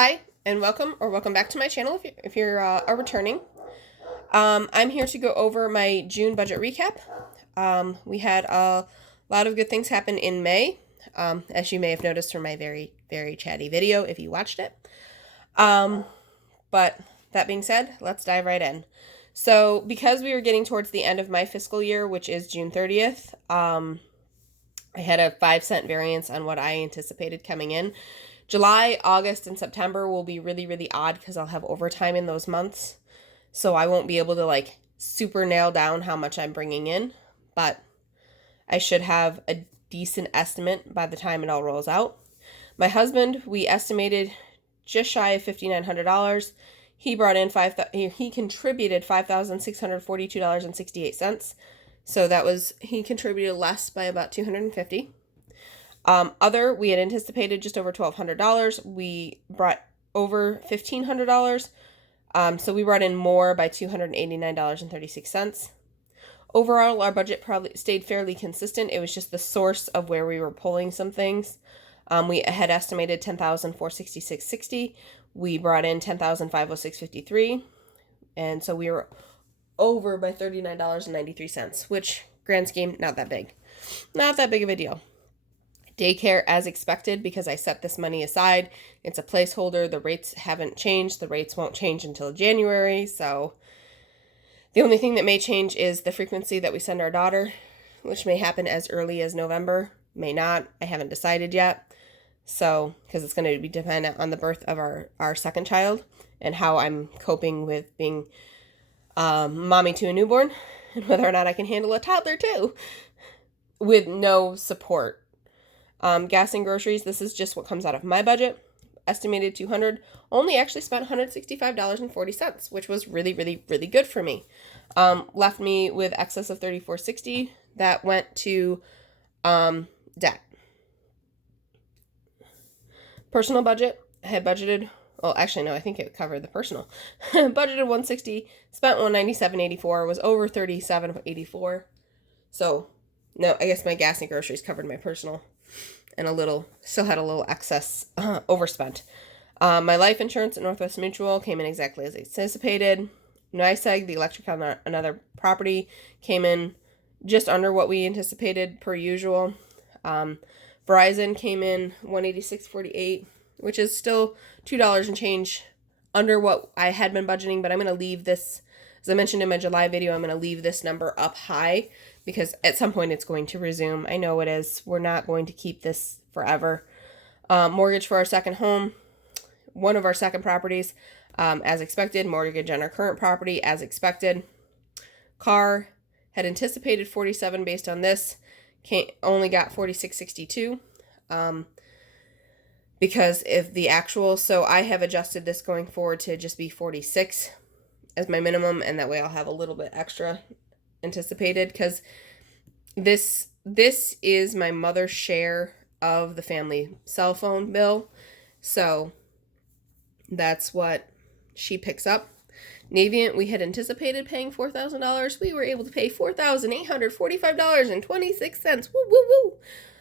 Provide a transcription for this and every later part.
Hi, and welcome back to my channel if you're a returning. I'm here to go over my June budget recap. We had a lot of good things happen in May, as you may have noticed from my very, very chatty video if you watched it. But that being said, let's dive right in. So, because we were getting towards the end of my fiscal year, which is June 30th, I had a 5-cent variance on what I anticipated coming in. July, August, and September will be really, really odd because I'll have overtime in those months. So I won't be able to super nail down how much I'm bringing in. But I should have a decent estimate by the time it all rolls out. My husband, we estimated just shy of $5,900. He brought in he contributed $5,642.68. So he contributed less by about $250. We had anticipated just over $1,200. We brought over $1,500. So we brought in more by $289.36. Overall, our budget probably stayed fairly consistent. It was just the source of where we were pulling some things. We had estimated $10,466.60. We brought in $10,506.53. And so we were over by $39.93, which, grand scheme, not that big. Not that big of a deal. Daycare as expected because I set this money aside. It's a placeholder. The rates haven't changed. The rates won't change until January. So the only thing that may change is the frequency that we send our daughter, which may happen as early as November. May not. I haven't decided yet. So, because it's going to be dependent on the birth of our second child and how I'm coping with being mommy to a newborn and whether or not I can handle a toddler too with no support. Gas and groceries, this is just what comes out of my budget. Estimated $200. Only actually spent $165.40, which was really, really, really good for me. Left me with excess of $34.60 that went to debt. Personal budget, I had budgeted, well, actually, no, I think it covered the personal. Budgeted $160, spent $197.84, was over $37.84. So, no, I guess my gas and groceries covered my personal. And still had a little excess overspent. My life insurance at Northwest Mutual came in exactly as anticipated. NYSEG, the electric on another property, came in just under what we anticipated per usual. Verizon came in $186.48, which is still $2 and change under what I had been budgeting, but I'm going to leave this, as I mentioned in my July video, I'm going to leave this number up high because at some point it's going to resume. I know it is. We're not going to keep this forever. Mortgage for our second home, one of our second properties, as expected. Mortgage on our current property, as expected. Car, had anticipated 47 based on this. Only got 46.62. Because if the actual, so I have adjusted this going forward to just be 46 as my minimum, and that way I'll have a little bit extra anticipated because this is my mother's share of the family cell phone bill, so that's what she picks up. Navient, we had anticipated paying $4,000. We were able to pay $4,845.26. Woo woo woo,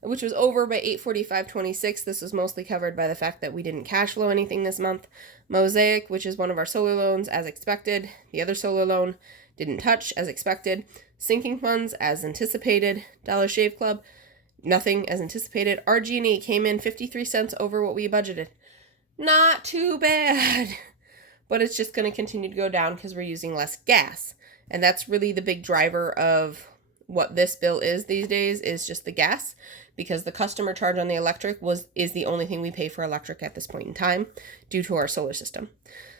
which was over by $845.26. This was mostly covered by the fact that we didn't cash flow anything this month. Mosaic, which is one of our solar loans, as expected. The other solar loan didn't touch, as expected. Sinking funds, as anticipated. Dollar Shave Club, nothing as anticipated. RG&E came in 53 cents over what we budgeted. Not too bad. But it's just going to continue to go down because we're using less gas. And that's really the big driver of what this bill is these days, is just the gas, because the customer charge on the electric is the only thing we pay for electric at this point in time due to our solar system.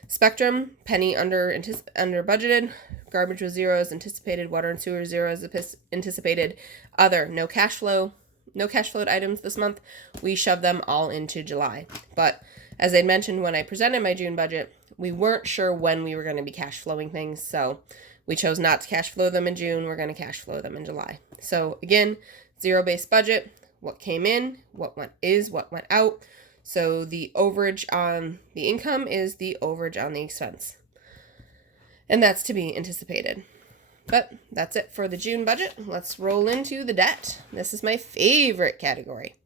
Spectrum, penny under budgeted. Garbage was zero as anticipated. Water and sewer zero as anticipated. Other, no cash flowed items this month. We shoved them all into July. But as I mentioned when I presented my June budget, we weren't sure when we were going to be cash flowing things, so we chose not to cash flow them in June. We're going to cash flow them in July. So again, zero-based budget. What came in, what went out. So the overage on the income is the overage on the expense. And that's to be anticipated. But that's it for the June budget. Let's roll into the debt. This is my favorite category.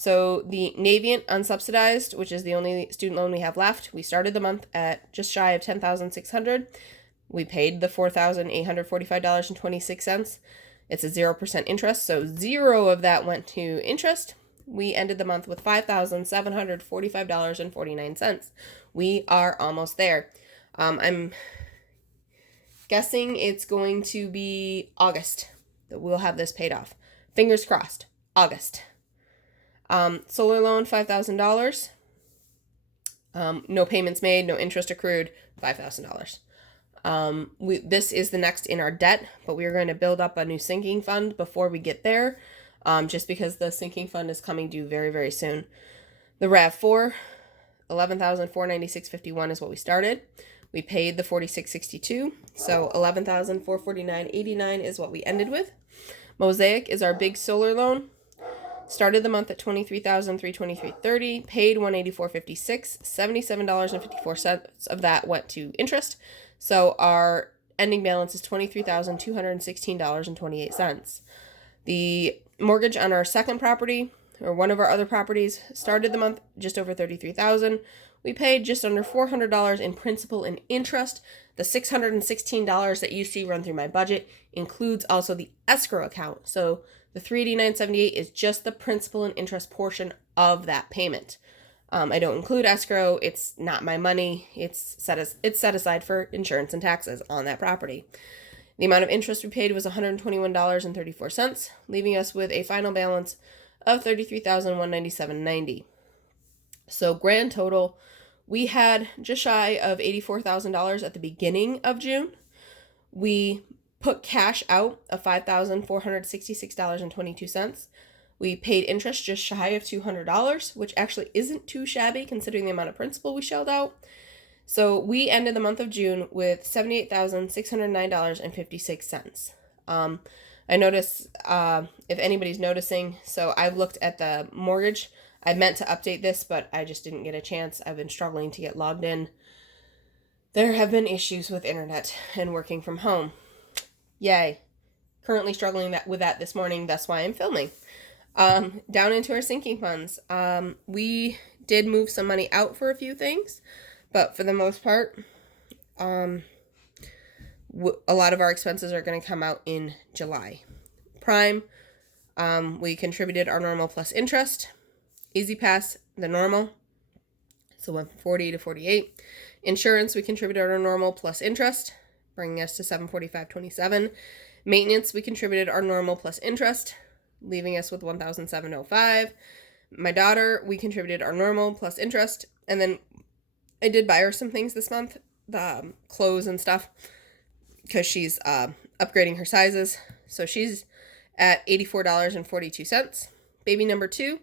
So the Navient unsubsidized, which is the only student loan we have left, we started the month at just shy of $10,600. We paid the $4,845.26. It's a 0% interest, so zero of that went to interest. We ended the month with $5,745.49. We are almost there. I'm guessing it's going to be August that we'll have this paid off. Fingers crossed. August. Solar loan, $5,000. No payments made, no interest accrued, $5,000. This is the next in our debt, but we are going to build up a new sinking fund before we get there, just because the sinking fund is coming due very, very soon. The RAV4, $11,496.51 is what we started. We paid the $46.62, so $11,449.89 is what we ended with. Mosaic is our big solar loan. Started the month at $23,323.30, paid $184.56, $77.54 of that went to interest. So our ending balance is $23,216.28. The mortgage on our second property, or one of our other properties, started the month just over $33,000. We paid just under $400 in principal and interest. The $616 that you see run through my budget includes also the escrow account. So the $389.78 is just the principal and interest portion of that payment. I don't include escrow. It's not my money. It's set aside for insurance and taxes on that property. The amount of interest we paid was $121.34, leaving us with a final balance of $33,197.90. So grand total, we had just shy of $84,000 at the beginning of June. We put cash out of $5,466.22. We paid interest just shy of $200, which actually isn't too shabby considering the amount of principal we shelled out. So we ended the month of June with $78,609.56. I notice, if anybody's noticing, so I've looked at the mortgage. I meant to update this, but I just didn't get a chance. I've been struggling to get logged in. There have been issues with internet and working from home. Yay. Currently struggling with that this morning. That's why I'm filming. Down into our sinking funds. We did move some money out for a few things, but for the most part, a lot of our expenses are going to come out in July. Prime, we contributed our normal plus interest. Easy Pass, the normal, so went from 40 to 48. Insurance, we contributed our normal plus interest, bringing us to $745.27. Maintenance, we contributed our normal plus interest, leaving us with $1,705. My daughter, we contributed our normal plus interest, and then I did buy her some things this month, the clothes and stuff, because she's upgrading her sizes. So she's at $84.42. Baby number 2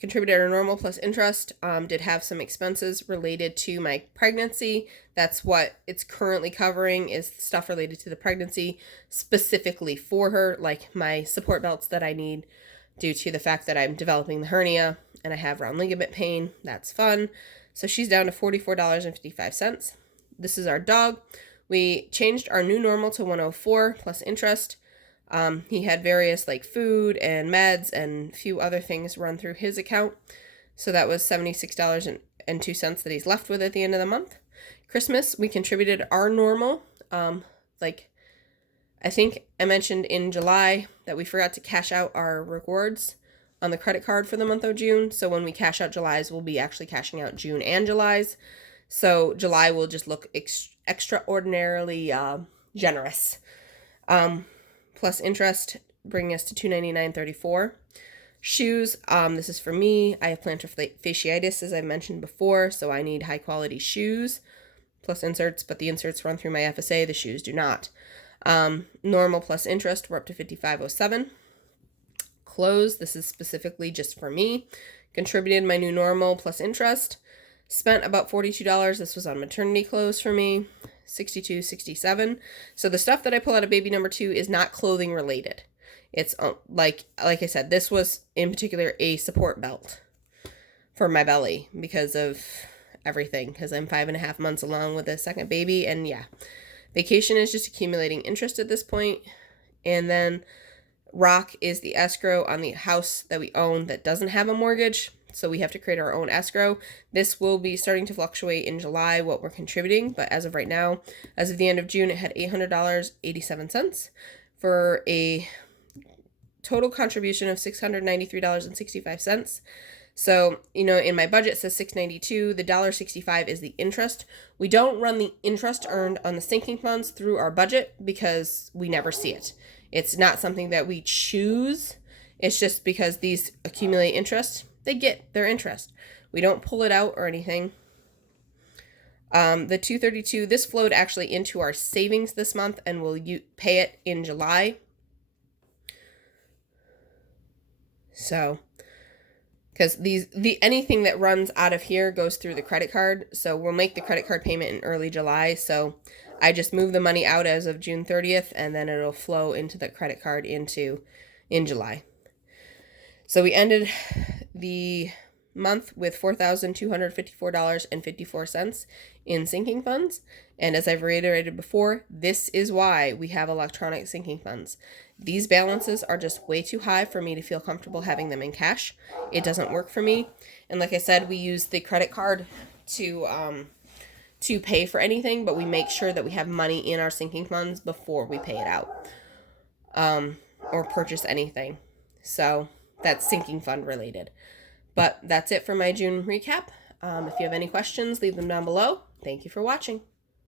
contributed our normal plus interest, did have some expenses related to my pregnancy. That's what it's currently covering, is stuff related to the pregnancy specifically for her, like my support belts that I need due to the fact that I'm developing the hernia and I have round ligament pain. That's fun. So she's down to $44.55. This is our dog. We changed our new normal to $104 plus interest. He had various like food and meds and a few other things run through his account. So that was $76.02 that he's left with at the end of the month. Christmas, we contributed our normal. I think I mentioned in July that we forgot to cash out our rewards on the credit card for the month of June. So when we cash out July's, we'll be actually cashing out June and July's. So July will just look extraordinarily generous. Plus interest, bringing us to $299.34. Shoes, this is for me. I have plantar fasciitis, as I mentioned before, so I need high quality shoes, plus inserts, but the inserts run through my FSA, the shoes do not. Normal plus interest, we're up to $55.07. Clothes, this is specifically just for me. Contributed my new normal plus interest. Spent about $42. This was on maternity clothes for me. $62.67. So the stuff that I pull out of baby number 2 is not clothing related. It's like I said, this was in particular a support belt for my belly because of everything, because I'm 5.5 months along with a second baby. And yeah, vacation is just accumulating interest at this point. And then Rock is the escrow on the house that we own that doesn't have a mortgage. So we have to create our own escrow. This will be starting to fluctuate in July what we're contributing, but as of right now, as of the end of June, it had $800.87 for a total contribution of $693.65. So, in my budget it says $692. The $1.65 is the interest. We don't run the interest earned on the sinking funds through our budget because we never see it. It's not something that we choose. It's just because these accumulate interest, they get their interest. We don't pull it out or anything. The $232, this flowed actually into our savings this month, and we'll pay it in July. So, because anything that runs out of here goes through the credit card, so we'll make the credit card payment in early July. So I just move the money out as of June 30th, and then it'll flow into the credit card in July. So we ended the month with $4,254.54 in sinking funds. And as I've reiterated before, this is why we have electronic sinking funds. These balances are just way too high for me to feel comfortable having them in cash. It doesn't work for me. And like I said, we use the credit card to pay for anything, but we make sure that we have money in our sinking funds before we pay it out or purchase anything. So that's sinking fund related. But that's it for my June recap. If you have any questions, leave them down below. Thank you for watching.